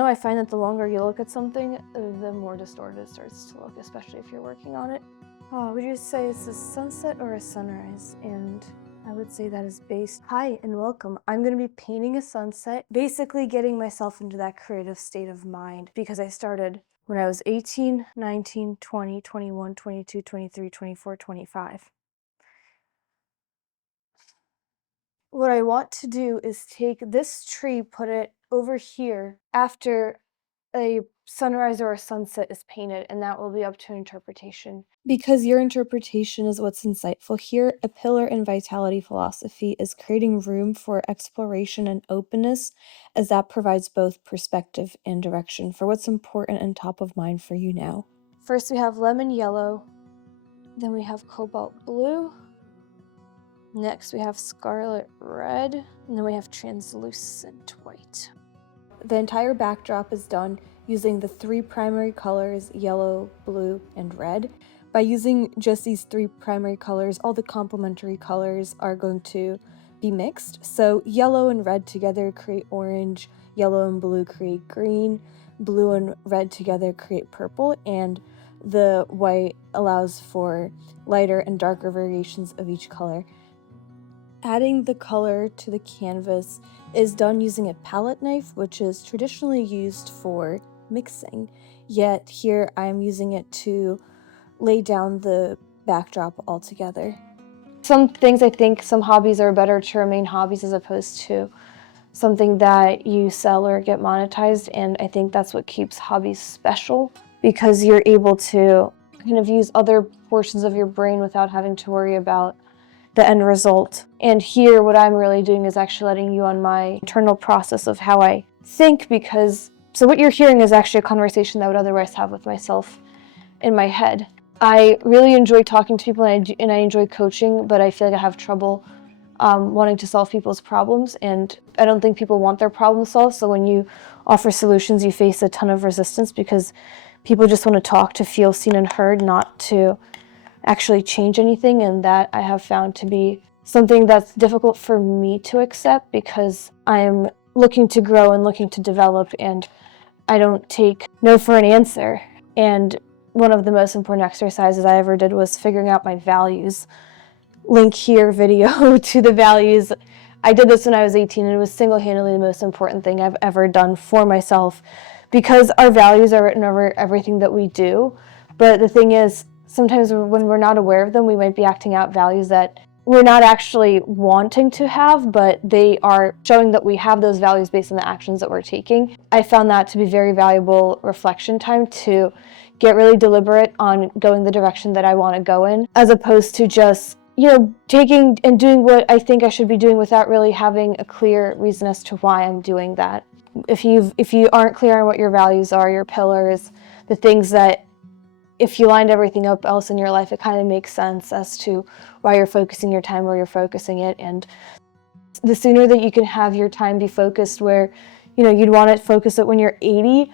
I find that the longer you look at something, the more distorted it starts to look, especially if you're working on it. Would you say it's a sunset or a sunrise? And I would say that is based. Hi and welcome. I'm going to be painting a sunset, basically getting myself into that creative state of mind because I started when I was 18, 19, 20, 21, 22, 23, 24, 25. What I want to do is take this tree, put it over here after a sunrise or a sunset is painted, and that will be up to interpretation. Because your interpretation is what's insightful here, a pillar in vitality philosophy is creating room for exploration and openness, as that provides both perspective and direction for what's important and top of mind for you now. First we have lemon yellow, then we have cobalt blue, next we have scarlet red, and then we have translucent white. The entire backdrop is done using the three primary colors, yellow, blue, and red. By using just these three primary colors, all the complementary colors are going to be mixed. So yellow and red together create orange, yellow and blue create green, blue and red together create purple, and the white allows for lighter and darker variations of each color. Adding the color to the canvas is done using a palette knife, which is traditionally used for mixing, yet here I'm using it to lay down the backdrop altogether. Some things I think some hobbies are better to remain hobbies as opposed to something that you sell or get monetized, and I think that's what keeps hobbies special, because you're able to kind of use other portions of your brain without having to worry about the end result. And here what I'm really doing is actually letting you on my internal process of how I think, because so what you're hearing is actually a conversation that I would otherwise have with myself in my head. I really enjoy talking to people and I enjoy coaching, but I feel like I have trouble wanting to solve people's problems, and I don't think people want their problem solved. So when you offer solutions, you face a ton of resistance because people just want to talk to feel seen and heard, not to actually change anything, and that I have found to be something that's difficult for me to accept because I'm looking to grow and looking to develop, and I don't take no for an answer. And one of the most important exercises I ever did was figuring out my values. Link here video to the values. I did this when I was 18, and it was single-handedly the most important thing I've ever done for myself, because our values are written over everything that we do. But the thing is, sometimes when we're not aware of them, we might be acting out values that we're not actually wanting to have, but they are showing that we have those values based on the actions that we're taking. I found that to be very valuable reflection time to get really deliberate on going the direction that I want to go in, as opposed to just, taking and doing what I think I should be doing without really having a clear reason as to why I'm doing that. If you aren't clear on what your values are, your pillars, the things that if you lined everything up else in your life, it kind of makes sense as to why you're focusing your time where you're focusing it. And the sooner that you can have your time be focused where, you'd want to focus it when you're 80,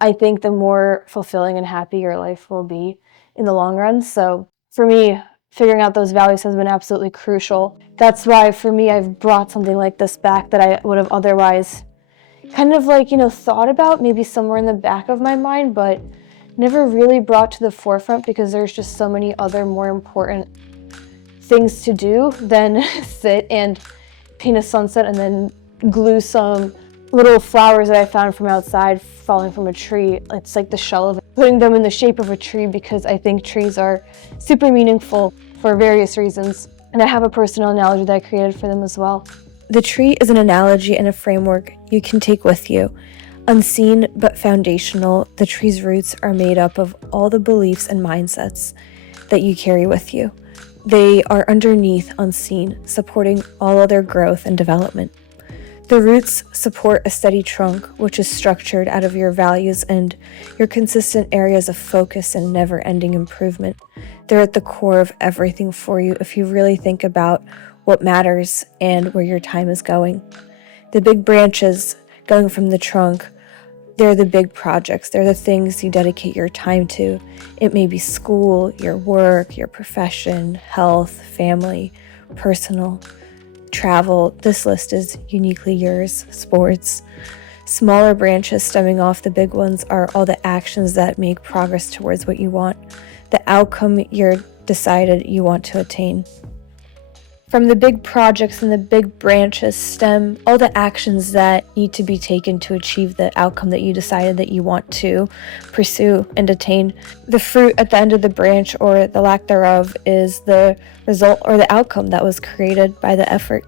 I think the more fulfilling and happy your life will be in the long run. So for me, figuring out those values has been absolutely crucial. That's why for me, I've brought something like this back that I would have otherwise kind of thought about maybe somewhere in the back of my mind, but never really brought to the forefront because there's just so many other more important things to do than sit and paint a sunset and then glue some little flowers that I found from outside falling from a tree. It's like the shell of it, putting them in the shape of a tree, because I think trees are super meaningful for various reasons. And I have a personal analogy that I created for them as well. The tree is an analogy and a framework you can take with you. Unseen but foundational, the tree's roots are made up of all the beliefs and mindsets that you carry with you. They are underneath, unseen, supporting all other growth and development. The roots support a steady trunk, which is structured out of your values and your consistent areas of focus and never-ending improvement. They're at the core of everything for you if you really think about what matters and where your time is going. The big branches going from the trunk, they're the big projects. They're the things you dedicate your time to. It may be school, your work, your profession, health, family, personal, travel. This list is uniquely yours, sports. Smaller branches stemming off the big ones are all the actions that make progress towards what you want, the outcome you're decided you want to attain. From the big projects and the big branches stem all the actions that need to be taken to achieve the outcome that you decided that you want to pursue and attain. The fruit at the end of the branch, or the lack thereof, is the result or the outcome that was created by the effort.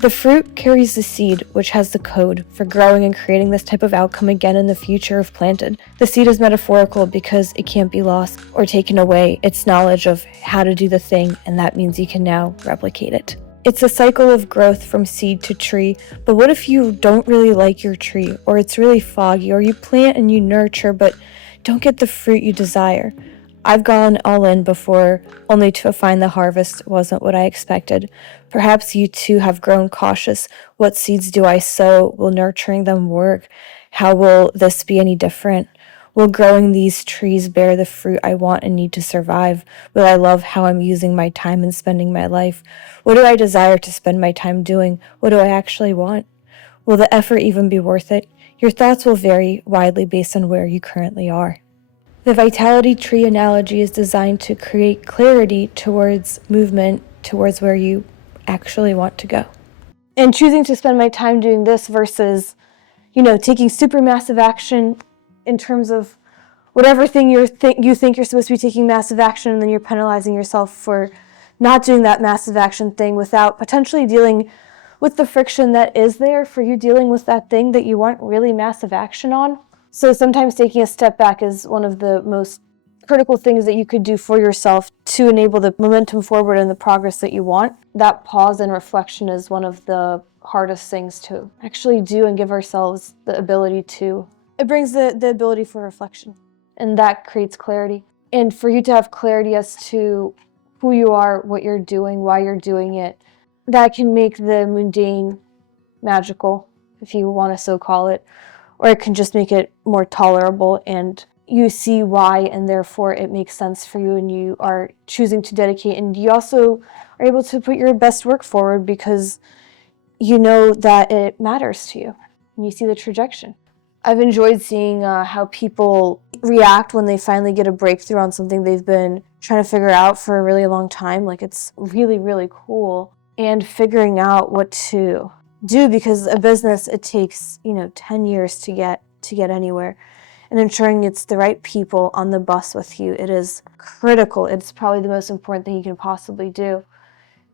The fruit carries the seed, which has the code for growing and creating this type of outcome again in the future if planted. The seed is metaphorical because it can't be lost or taken away. It's knowledge of how to do the thing, and that means you can now replicate it. It's a cycle of growth from seed to tree, but what if you don't really like your tree, or it's really foggy, or you plant and you nurture but don't get the fruit you desire? I've gone all in before, only to find the harvest wasn't what I expected. Perhaps you too have grown cautious. What seeds do I sow? Will nurturing them work? How will this be any different? Will growing these trees bear the fruit I want and need to survive? Will I love how I'm using my time and spending my life? What do I desire to spend my time doing? What do I actually want? Will the effort even be worth it? Your thoughts will vary widely based on where you currently are. The vitality tree analogy is designed to create clarity towards movement, towards where you actually want to go. And choosing to spend my time doing this versus, taking supermassive action in terms of whatever thing you think you're supposed to be taking massive action, and then you're penalizing yourself for not doing that massive action thing without potentially dealing with the friction that is there for you dealing with that thing that you want really massive action on. So sometimes taking a step back is one of the most critical things that you could do for yourself to enable the momentum forward and the progress that you want. That pause and reflection is one of the hardest things to actually do and give ourselves the ability to. It brings the ability for reflection, and that creates clarity. And for you to have clarity as to who you are, what you're doing, why you're doing it, that can make the mundane magical, if you want to so call it, or it can just make it more tolerable, and you see why, and therefore it makes sense for you, and you are choosing to dedicate, and you also are able to put your best work forward because you know that it matters to you, and you see the trajectory. I've enjoyed seeing how people react when they finally get a breakthrough on something they've been trying to figure out for a really long time. Like, it's really, really cool. And figuring out what to do, because a business, it takes 10 years to get anywhere, and ensuring it's the right people on the bus with you, it is critical. It's probably the most important thing you can possibly do,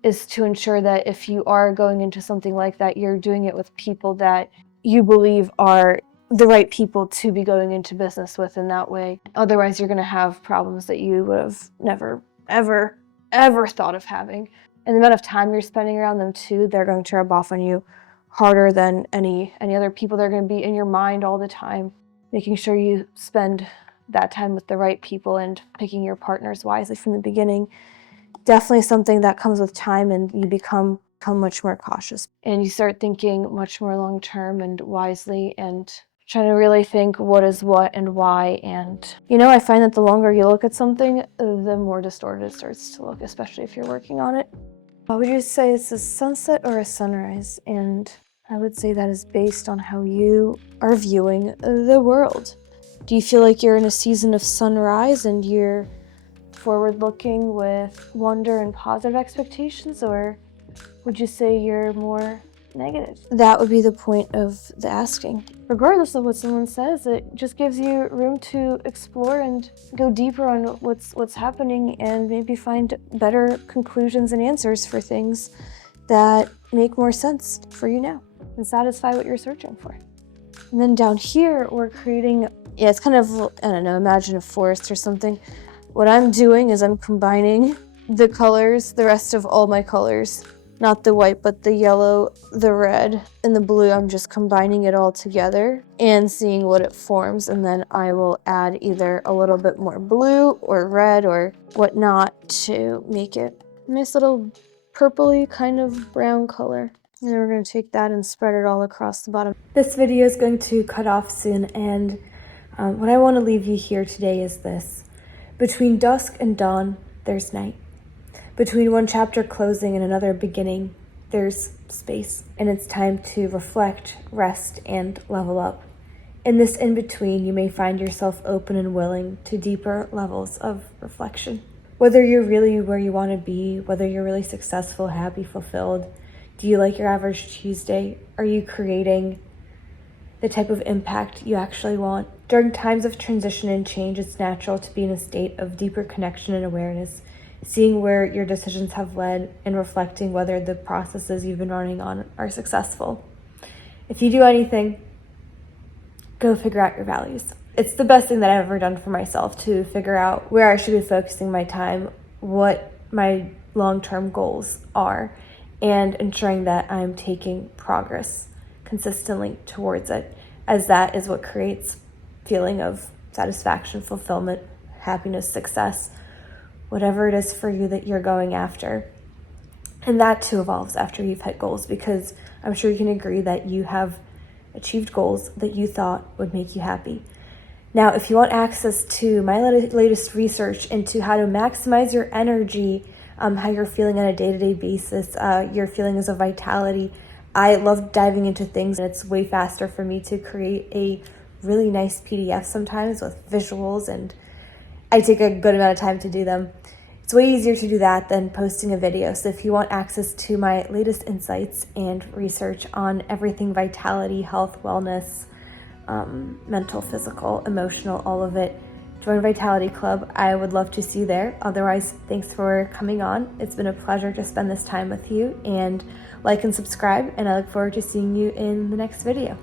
is to ensure that if you are going into something like that, you're doing it with people that you believe are the right people to be going into business with in that way. Otherwise, you're going to have problems that you would have never, ever, ever thought of having. And the amount of time you're spending around them too, they're going to rub off on you harder than any other people. They're going to be in your mind all the time, making sure you spend that time with the right people and picking your partners wisely from the beginning. Definitely something that comes with time, and you become much more cautious, and you start thinking much more long term and wisely, and trying to really think what is what and why. And I find that the longer you look at something, the more distorted it starts to look, especially if you're working on it. What would you say, it's a sunset or a sunrise? And I would say that is based on how you are viewing the world. Do you feel like you're in a season of sunrise and you're forward-looking with wonder and positive expectations, or would you say you're more negative? That would be the point of the asking. Regardless of what someone says, it just gives you room to explore and go deeper on what's happening, and maybe find better conclusions and answers for things that make more sense for you now and satisfy what you're searching for. And then down here, we're creating, it's kind of, I don't know, imagine a forest or something. What I'm doing is I'm combining the colors, the rest of all my colors, not the white, but the yellow, the red, and the blue. I'm just combining it all together and seeing what it forms, and then I will add either a little bit more blue or red or whatnot to make it a nice little purpley kind of brown color. And then we're going to take that and spread it all across the bottom. This video is going to cut off soon, and what I want to leave you here today is this. Between dusk and dawn, there's night. Between one chapter closing and another beginning, there's space, and it's time to reflect, rest, and level up. In this in-between, you may find yourself open and willing to deeper levels of reflection. Whether you're really where you want to be, whether you're really successful, happy, fulfilled, do you like your average Tuesday? Are you creating the type of impact you actually want? During times of transition and change, it's natural to be in a state of deeper connection and awareness, seeing where your decisions have led and reflecting whether the processes you've been running on are successful. If you do anything, go figure out your values. It's the best thing that I've ever done for myself, to figure out where I should be focusing my time, what my long-term goals are, and ensuring that I'm taking progress consistently towards it, as that is what creates feeling of satisfaction, fulfillment, happiness, success, whatever it is for you that you're going after. And that too evolves after you've hit goals, because I'm sure you can agree that you have achieved goals that you thought would make you happy. Now, if you want access to my latest research into how to maximize your energy, how you're feeling on a day-to-day basis, your feelings of vitality, I love diving into things, and it's way faster for me to create a really nice PDF sometimes with visuals, and I take a good amount of time to do them. It's way easier to do that than posting a video. So if you want access to my latest insights and research on everything vitality, health, wellness, mental, physical, emotional, all of it, join Vitality Club. I would love to see you there. Otherwise, thanks for coming on. It's been a pleasure to spend this time with you, and like and subscribe, and I look forward to seeing you in the next video.